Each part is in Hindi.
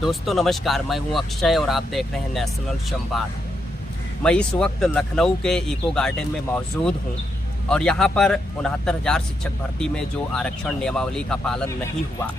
दोस्तों नमस्कार, मैं हूं अक्षय और आप देख रहे हैं नेशनल संवाद। मैं इस वक्त लखनऊ के इको गार्डन में मौजूद हूं और यहां पर 69,000 शिक्षक भर्ती में जो आरक्षण नियमावली का पालन नहीं हुआ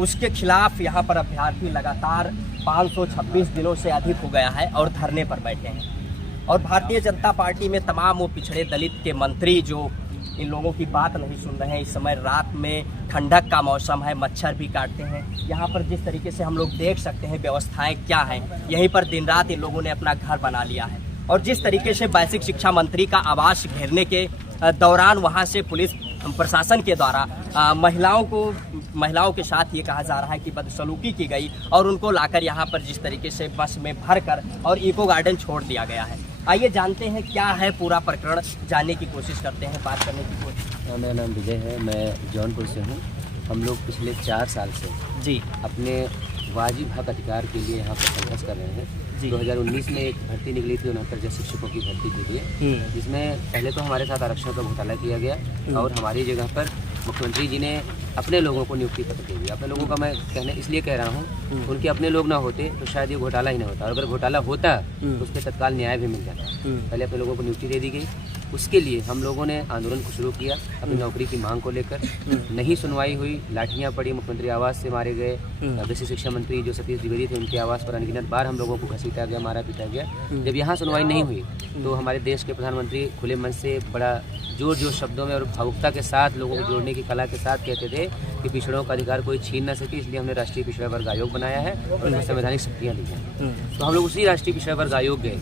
उसके खिलाफ यहां पर अभ्यर्थी लगातार 526 दिनों से अधिक हो गया है और धरने पर बैठे हैं। और भारतीय जनता पार्टी में तमाम वो पिछड़े दलित के मंत्री जो इन लोगों की बात नहीं सुन रहे हैं। इस समय रात में ठंडक का मौसम है, मच्छर भी काटते हैं। यहाँ पर जिस तरीके से हम लोग देख सकते हैं व्यवस्थाएं क्या हैं, यहीं पर दिन रात इन लोगों ने अपना घर बना लिया है। और जिस तरीके से बेसिक शिक्षा मंत्री का आवास घेरने के दौरान वहाँ से पुलिस प्रशासन के द्वारा महिलाओं के साथ ये कहा जा रहा है कि बदसलूकी की गई और उनको लाकर यहाँ पर जिस तरीके से बस में भरकर और इको गार्डन छोड़ दिया गया है। आइए जानते हैं क्या है पूरा प्रकरण, जानने की कोशिश करते हैं, बात करने की कोशिश। मेरा नाम विजय है, मैं जौनपुर से हूँ। हम लोग पिछले 4 साल से जी अपने वाजिब हक अधिकार के लिए यहाँ पर संघर्ष कर रहे हैं। 2019 में एक भर्ती निकली थी 69,000 शिक्षकों की भर्ती के लिए, जिसमें पहले तो हमारे साथ आरक्षण का घोटाला किया गया और हमारी जगह पर मुख्यमंत्री जी ने अपने लोगों को नियुक्ति पत्र दे दिया। अपने लोगों का मैं इसलिए कह रहा हूँ, उनके अपने लोग ना होते तो शायद ये घोटाला ही ना होता, और अगर घोटाला होता तो उसके तत्काल न्याय भी मिल जाता। पहले अपने लोगों को नियुक्ति दे दी गई, उसके लिए हम लोगों ने आंदोलन को शुरू किया अपनी नौकरी की मांग को लेकर। नहीं सुनवाई हुई, लाठियां पड़ी, मुख्यमंत्री आवास से मारे गए, बेसिक शिक्षा मंत्री जो सतीश द्विवेदी थे उनके आवास पर अनगिनत बार हम लोगों को घसीटा गया, मारा पीटा गया। जब यहाँ सुनवाई नहीं हुई तो हमारे देश के प्रधानमंत्री खुले मन से बड़ा जोर शब्दों में और भावुकता के साथ लोगों को जोड़ने की कला के साथ कहते थे कि पिछड़ों का अधिकार कोई छीन न सके, इसलिए हमने राष्ट्रीय पिछड़ा वर्ग आयोग बनाया है और उनको संवैधानिक शक्तियाँ दी हैं। तो हम लोग उसी राष्ट्रीय पिछड़ा वर्ग आयोग गए,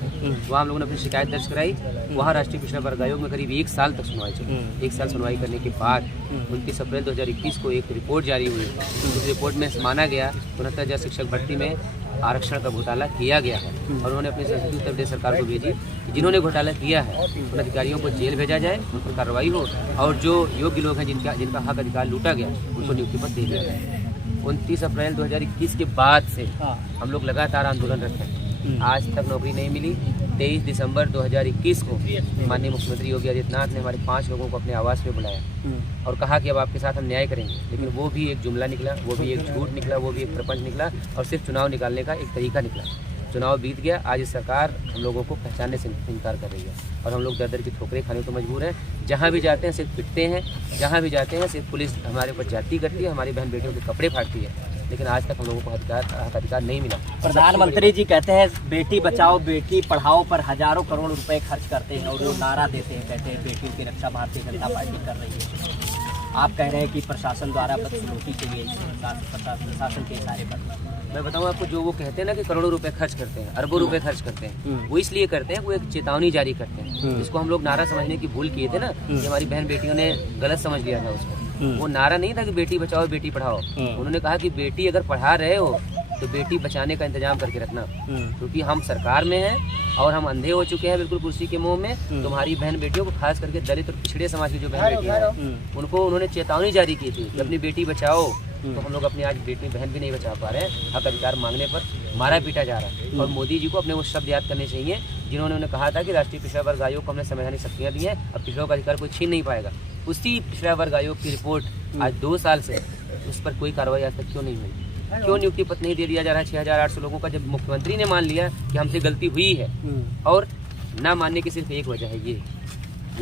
वहाँ हम लोगों ने अपनी शिकायत दर्ज कराई। वहाँ राष्ट्रीय पिछड़ा वर्ग आयोग में करीब 1 साल तक सुनवाई चली। 1 साल सुनवाई करने के बाद 29 अप्रैल 2021 को एक रिपोर्ट जारी हुई। उस रिपोर्ट में माना गया 69,000 शिक्षक भर्ती में आरक्षण का घोटाला किया गया है और उन्होंने अपनी संसदीय उत्तर प्रदेश सरकार को भेजी कि जिन्होंने घोटाला किया है उन अधिकारियों को जेल भेजा जाए, उन पर कार्रवाई हो और जो योग्य लोग हैं जिनका हक अधिकार लूटा गया उनको नियुक्ति पत्र दे दिया जाए। 29 अप्रैल 2021 के बाद से हम लोग लगातार आंदोलनरत हैं। आज तक नौकरी नहीं मिली। 23 दिसंबर 2021 को माननीय मुख्यमंत्री योगी आदित्यनाथ ने हमारे 5 लोगों को अपने आवास पे बुलाया और कहा कि अब आपके साथ हम न्याय करेंगे, लेकिन वो भी एक जुमला निकला, वो भी एक झूठ निकला, वो भी एक प्रपंच निकला और सिर्फ चुनाव निकालने का एक तरीका निकला। चुनाव बीत गया, आज इस सरकार हम लोगों को पहचानने से इनकार कर रही है और हम लोग दर की ठोकरें खाने को मजबूर हैं। जहाँ भी जाते हैं सिर्फ पिटते हैं, जहाँ भी जाते हैं सिर्फ पुलिस हमारे ऊपर जाती करती है, हमारी बहन बेटियों के कपड़े फाड़ती है, लेकिन आज तक हम लोगों को हक अधिकार नहीं मिला। प्रधानमंत्री जी कहते हैं बेटी बचाओ बेटी पढ़ाओ पर हजारों करोड़ रुपए खर्च करते हैं और वो नारा देते हैं, कहते हैं बेटियों की रक्षा भारतीय जनता पार्टी कर रही है। आप कह रहे हैं कि प्रशासन द्वारा बदसलूकी के लिए प्रशासन के इशारे पर। मैं बताऊं आपको, जो वो कहते हैं ना कि करोड़ों रुपए खर्च करते हैं, अरबों रुपए खर्च करते हैं, वो इसलिए करते हैं, वो एक चेतावनी जारी करते हैं। जिसको हम लोग नारा समझने की भूल किए थे ना, कि हमारी बहन बेटियों ने गलत समझ लिया था उसको। वो नारा नहीं था कि बेटी बचाओ बेटी पढ़ाओ, उन्होंने कहा कि बेटी अगर पढ़ा रहे हो तो बेटी बचाने का इंतजाम करके रखना, क्योंकि हम सरकार में हैं और हम अंधे हो चुके हैं बिल्कुल कुर्सी के मुंह में। तुम्हारी बहन बेटियों को, खास करके दलित और पिछड़े समाज की जो बहन बेटियां हैं, उनको उन्होंने चेतावनी जारी की थी कि अपनी बेटी बचाओ। तो हम लोग अपनी आज बेटी बहन भी नहीं बचा पा रहे हैं। हक अधिकार मांगने पर मारा पीटा जा रहा है और मोदी जी को अपने वो शब्द याद करने चाहिए जिन्होंने उन्हें कहा था कि राष्ट्रीय पिछड़ा वर्ग आयोग को हमने संवैधानिक शक्तियाँ दी हैं, अब पिछड़ों का अधिकार कोई छीन नहीं पाएगा। उसी पिछड़ा वर्ग आयोग की रिपोर्ट आज 2 साल से उस पर कोई कार्रवाई आज तक क्यों नहीं हुई? क्यों नियुक्ति पत्र नहीं दे दिया जा रहा है 6,800 लोगों का, जब मुख्यमंत्री ने मान लिया कि हमसे गलती हुई है? और ना मानने की सिर्फ एक वजह है, ये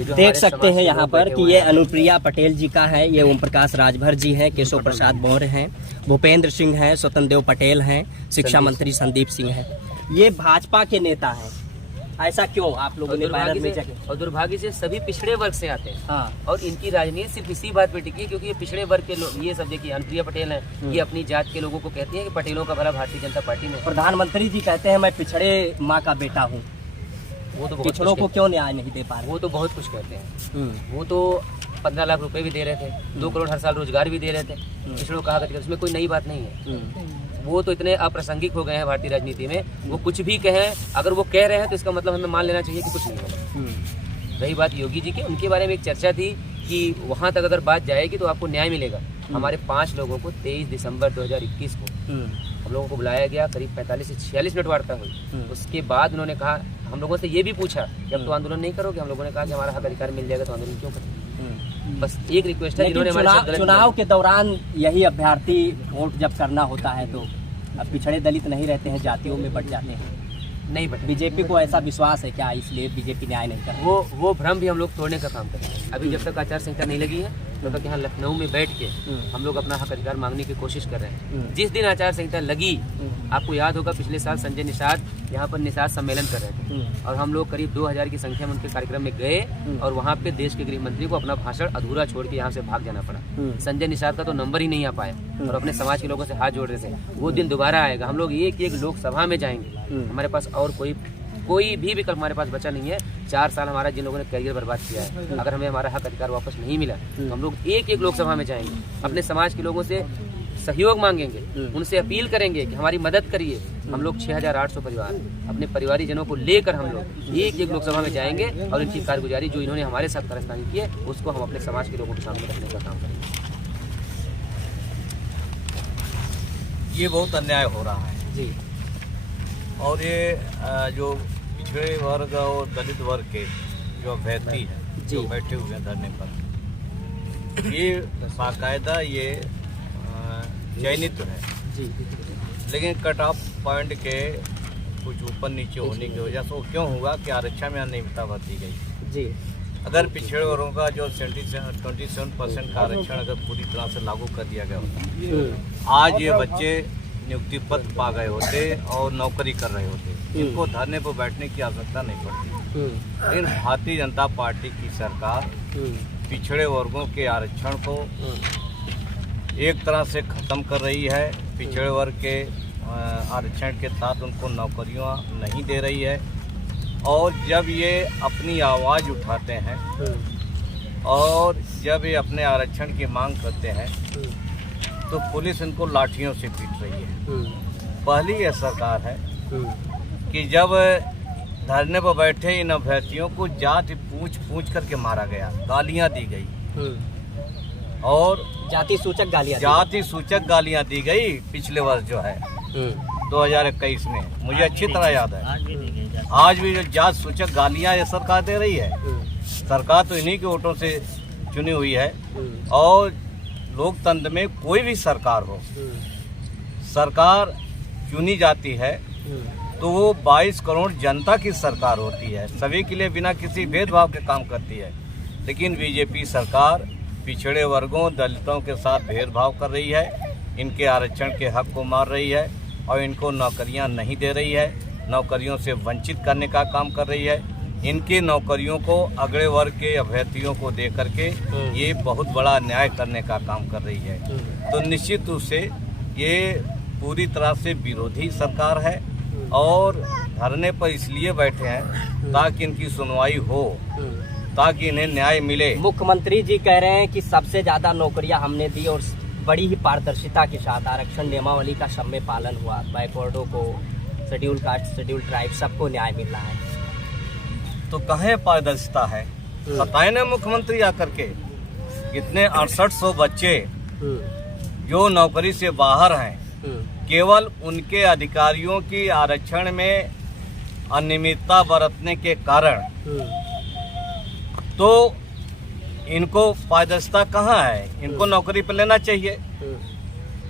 देख सकते हैं यहाँ पर कि ये अनुप्रिया पटेल जी का है, ये ओम प्रकाश राजभर जी हैं, केशव प्रसाद मौर्य हैं, भूपेंद्र सिंह हैं, स्वतंत्र देव पटेल हैं, शिक्षा मंत्री संदीप सिंह हैं। ये भाजपा के नेता हैं। ऐसा क्यों आप लोगों ने? और दुर्भाग्य से सभी पिछड़े वर्ग से आते हैं और इनकी राजनीति सिर्फ इसी बात पे टिकी है क्योंकि ये पिछड़े वर्ग के लोग, ये सब देखिए अनुप्रिया पटेल हैं, ये अपनी जात के लोगों को कहती हैं कि पटेलों का भला भारतीय जनता पार्टी में। प्रधानमंत्री जी कहते हैं मैं पिछड़े माँ का बेटा हूँ। वो तो पिछड़ों को क्यों न्याय नहीं दे पा रहे? वो तो बहुत कुछ कहते हैं। वो तो 15 लाख रुपए भी दे रहे थे, 2 करोड़ हर साल रोजगार भी दे रहे थे। पिछड़ों कहा करके उसमें कोई नई बात नहीं है। वो तो इतने अप्रासंगिक हो गए हैं भारतीय राजनीति में, वो कुछ भी कहें, अगर वो कह रहे हैं तो इसका मतलब हमें मान लेना चाहिए कि कुछ नहीं होगा। रही बात योगी जी की, उनके बारे में एक चर्चा थी कि वहाँ तक अगर बात जाएगी तो आपको न्याय मिलेगा। हमारे 5 लोगों को 23 दिसंबर 2021 को हम लोगों को बुलाया गया, करीब 45 से 46 मिनट वार्ता हुई। उसके बाद उन्होंने कहा, हम लोगों से ये भी पूछा कि अब तो आंदोलन नहीं करोगे? हम लोगों ने कहा कि हमारा हक अधिकार मिल जाएगा तो आंदोलन क्यों करें? बस एक रिक्वेस्ट है, जिन्होंने चुनाव के दौरान यही अभ्यर्थी वोट जब करना होता है तो अब पिछड़े दलित नहीं रहते हैं, जातियों में बढ़ जाते हैं। नहीं बटे। बीजेपी को ऐसा विश्वास है क्या, इसलिए बीजेपी न्याय नहीं कर रही? वो भ्रम भी हम लोग तोड़ने का काम करेंगे। अभी जब तक आचार संहिता नहीं लगी है तब तक यहाँ लखनऊ में बैठ के हम लोग अपना हक अधिकार मांगने की कोशिश कर रहे हैं। जिस दिन आचार संहिता लगी, आपको याद होगा पिछले साल संजय निषाद यहाँ पर निषाद सम्मेलन कर रहे थे और हम लोग करीब 2000 की संख्या में उनके कार्यक्रम में गए और वहाँ पे देश के गृह मंत्री को अपना भाषण अधूरा छोड़ के यहाँ से भाग जाना पड़ा। संजय निषाद का तो नंबर ही नहीं आ पाया और अपने समाज के लोगों से हाथ जोड़ रहे थे। वो दिन दोबारा आएगा, हम लोग एक एक लोकसभा में जाएंगे। हमारे पास और कोई भी विकल्प हमारे पास बचा नहीं है। 4 साल हमारा जिन लोगों ने करियर बर्बाद किया है, अगर हमें हमारा हक अधिकार वापस नहीं मिला तो हम लोग एक एक लोकसभा में जाएंगे, अपने समाज के लोगों से सहयोग मांगेंगे, उनसे अपील करेंगे कि हमारी मदद करिए। हम लोग 6800 परिवार अपने परिवारीजनों को लेकर हम लोग एक एक लोकसभा में जाएंगे और इनकी कारगुजारी जो इन्होंने हमारे साथ कारस्तानी की है उसको हम अपने समाज के लोगों के सामने रखने का काम करेंगे। ये बहुत अन्याय हो रहा है जी। और ये जो पिछड़े वर्ग और दलित वर्ग के जो अभ्यर्थी हैं जो बैठे हुए हैं धरने पर, ये बाकायदा ये चयनित है जी। लेकिन कट ऑफ पॉइंट के कुछ ऊपर नीचे होने की वजह से वो क्यों हुआ कि आरक्षण में अनियमितता बरती गई जी। अगर पिछड़े वर्गों का जो 27% का आरक्षण अगर पूरी तरह से लागू कर दिया गया होता, आज ये बच्चे नियुक्ति पत्र पा गए होते और नौकरी कर रहे होते, इनको धरने पर बैठने की आवश्यकता नहीं पड़ती। लेकिन भारतीय जनता पार्टी की सरकार पिछड़े वर्गों के आरक्षण को एक तरह से खत्म कर रही है। पिछड़े वर्ग के आरक्षण के साथ उनको नौकरियां नहीं दे रही है और जब ये अपनी आवाज़ उठाते हैं और जब ये अपने आरक्षण की मांग करते हैं तो पुलिस इनको लाठियों से पीट रही है। पहली यह सरकार है कि जब धरने पर बैठे इन अभ्यर्थियों को जाति पूछ करके मारा गया, गालियां दी गई और जाति सूचक गालियां दी गई। पिछले वर्ष जो है 2021 में, मुझे अच्छी तरह याद है। आज भी जो जात सूचक गालियां ये सरकार दे रही है, सरकार तो इन्हीं के वोटों से चुनी हुई है और लोकतंत्र में कोई भी सरकार हो, सरकार चुनी जाती है तो वो 22 करोड़ जनता की सरकार होती है, सभी के लिए बिना किसी भेदभाव के काम करती है। लेकिन बीजेपी सरकार पिछड़े वर्गों दलितों के साथ भेदभाव कर रही है, इनके आरक्षण के हक को मार रही है और इनको नौकरियां नहीं दे रही है, नौकरियों से वंचित करने का काम कर रही है। इनकी नौकरियों को अगले वर्ग के अभ्यर्थियों को दे करके ये बहुत बड़ा अन्याय करने का काम कर रही है। तो निश्चित रूप से ये पूरी तरह से विरोधी सरकार है और धरने पर इसलिए बैठे हैं ताकि इनकी सुनवाई हो, ताकि इन्हें न्याय मिले। मुख्यमंत्री जी कह रहे हैं कि सबसे ज्यादा नौकरियां हमने दी और बड़ी ही पारदर्शिता के साथ आरक्षण नियमावली का सब में पालन हुआ, बैकवर्डों को, शेड्यूल कास्ट, शेड्यूल ट्राइब सबको न्याय मिल रहा है। तो कहें पारदर्शिता है, बताएं ना मुख्यमंत्री आकर के। कितने 6800 बच्चे जो नौकरी से बाहर हैं, केवल उनके अधिकारियों की आरक्षण में अनियमितता बरतने के कारण, तो इनको पारदर्शिता कहाँ है? इनको नौकरी पर लेना चाहिए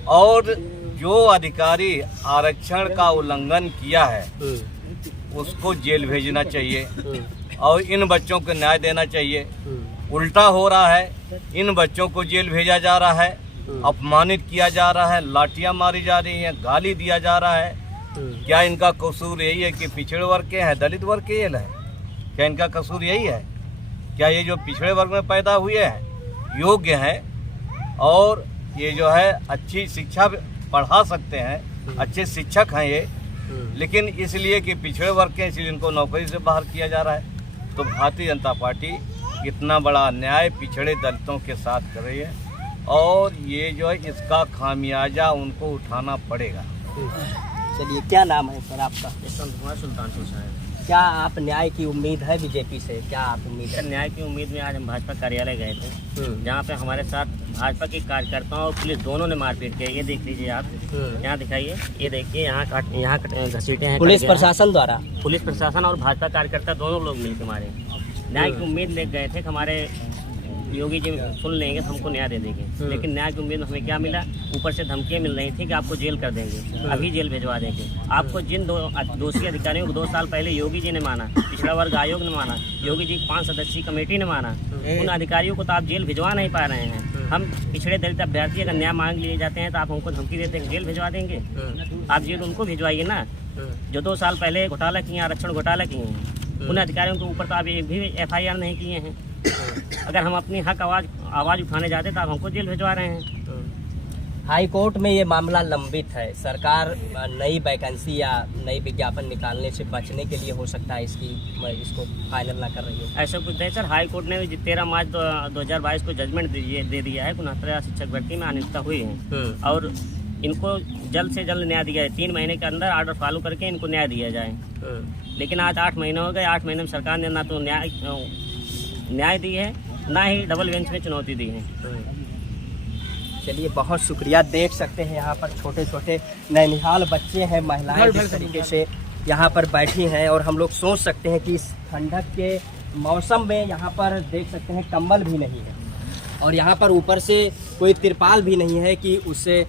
और जो अधिकारी आरक्षण का उल्लंघन किया है उसको जेल भेजना चाहिए और इन बच्चों को न्याय देना चाहिए। उल्टा हो रहा है, इन बच्चों को जेल भेजा जा रहा है, अपमानित किया जा रहा है, लाठियां मारी जा रही हैं, गाली दिया जा रहा है। क्या इनका कसूर यही है कि पिछड़े वर्ग के हैं, दलित वर्ग के हैं? क्या इनका कसूर यही है? क्या ये जो पिछड़े वर्ग में पैदा हुए हैं योग्य हैं और ये जो है अच्छी शिक्षा पढ़ा सकते हैं, अच्छे शिक्षक हैं ये, लेकिन इसलिए कि पिछड़े वर्ग के इसलिए इनको नौकरी से बाहर किया जा रहा है। तो भारतीय जनता पार्टी इतना बड़ा अन्याय पिछड़े दलितों के साथ कर रही है और ये जो है इसका खामियाजा उनको उठाना पड़ेगा। चलिए, क्या नाम है सर आपका? सुल्तानपुर साहब। क्या आप न्याय की उम्मीद है बीजेपी से? क्या आप उम्मीद है? न्याय की उम्मीद में आज हम भाजपा कार्यालय गए थे, जहाँ पे हमारे साथ भाजपा के कार्यकर्ताओं और पुलिस दोनों ने मारपीट की। ये देख लीजिए आप, यहाँ दिखाइए, ये देखिए यहाँ घसीटे हैं पुलिस प्रशासन द्वारा। पुलिस प्रशासन और भाजपा कार्यकर्ता दोनों लोग मिलकर मारे। न्याय की उम्मीद ले गए थे कि हमारे योगी जी सुन लेंगे तो हमको न्याय दे देंगे, लेकिन न्याय की उम्मीद में हमें क्या मिला, ऊपर से धमकियां मिल रही थी कि आपको जेल कर देंगे, अभी जेल भिजवा देंगे। आपको जिन दोषी अधिकारियों को 2 साल पहले योगी जी ने माना, पिछड़ा वर्ग आयोग ने माना, योगी जी की 5 सदस्यीय कमेटी ने माना, उन अधिकारियों को तो आप जेल भिजवा नहीं पा रहे हैं। हम पिछड़े दलित अभ्यर्थी अगर न्याय मांग लिए जाते हैं तो आप हमको धमकी देते हैं जेल भिजवा देंगे। आप जेल उनको भिजवाइए ना जो 2 साल पहले घोटाला किए, आरक्षण घोटाला किए हैं। उन अधिकारियों के ऊपर तो आप एक भी FIR नहीं किए हैं। अगर हम अपनी हक आवाज़ उठाने जाते तो आप हमको जेल भिजवा रहे हैं। हाई कोर्ट में ये मामला लंबित है। सरकार नई वैकेंसी या नई विज्ञापन निकालने से बचने के लिए हो सकता है इसको फाइनल ना कर रही है। ऐसा कुछ नहीं सर, हाई कोर्ट ने 13 मार्च 2022 को जजमेंट दे दिया है। 69 शिक्षक भर्ती में अनियमितता हुई है और इनको जल्द से जल्द न्याय दिया जाए। 3 महीने के अंदर ऑर्डर फॉलो करके इनको न्याय दिया जाए। लेकिन आज 8 महीने हो गए। 8 महीने में सरकार ने ना तो न्याय दी है, ना ही डबल बेंच में चुनौती दी है। चलिए, बहुत शुक्रिया। देख सकते हैं यहाँ पर छोटे छोटे नैनिहाल बच्चे हैं, महिलाएं जिस तरीके से यहाँ पर बैठी हैं, और हम लोग सोच सकते हैं कि इस ठंडक के मौसम में यहाँ पर देख सकते हैं कंबल भी नहीं है और यहाँ पर ऊपर से कोई तिरपाल भी नहीं है कि उससे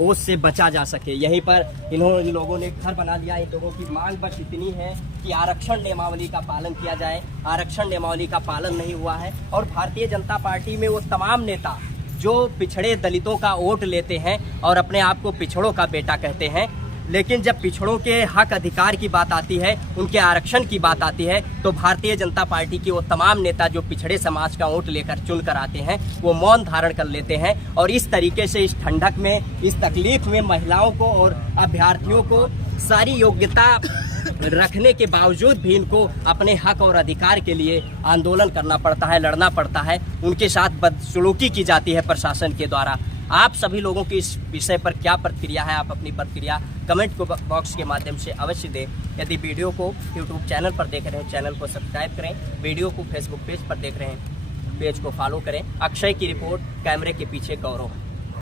ओस से बचा जा सके। यहीं पर इन लोगों ने घर बना लिया। इन लोगों की मांग बस इतनी है कि आरक्षण नियमावली का पालन किया जाए। आरक्षण नियमावली का पालन नहीं हुआ है और भारतीय जनता पार्टी में वो तमाम नेता जो पिछड़े दलितों का वोट लेते हैं और अपने आप को पिछड़ों का बेटा कहते हैं, लेकिन जब पिछड़ों के हक अधिकार की बात आती है, उनके आरक्षण की बात आती है, तो भारतीय जनता पार्टी के वो तमाम नेता जो पिछड़े समाज का वोट लेकर चुन कर आते हैं, वो मौन धारण कर लेते हैं और इस तरीके से इस ठंडक में, इस तकलीफ में महिलाओं को और अभ्यर्थियों को सारी योग्यता रखने के बावजूद भी इनको अपने हक और अधिकार के लिए आंदोलन करना पड़ता है, लड़ना पड़ता है। उनके साथ बदसलूकी की जाती है प्रशासन के द्वारा। आप सभी लोगों की इस विषय पर क्या प्रतिक्रिया है? आप अपनी प्रतिक्रिया कमेंट बॉक्स के माध्यम से अवश्य दें। यदि वीडियो को यूट्यूब चैनल पर देख रहे हैं, चैनल को सब्सक्राइब करें। वीडियो को फेसबुक पेज पर देख रहे हैं, पेज को फॉलो करें। अक्षय की रिपोर्ट, कैमरे के पीछे गौरव।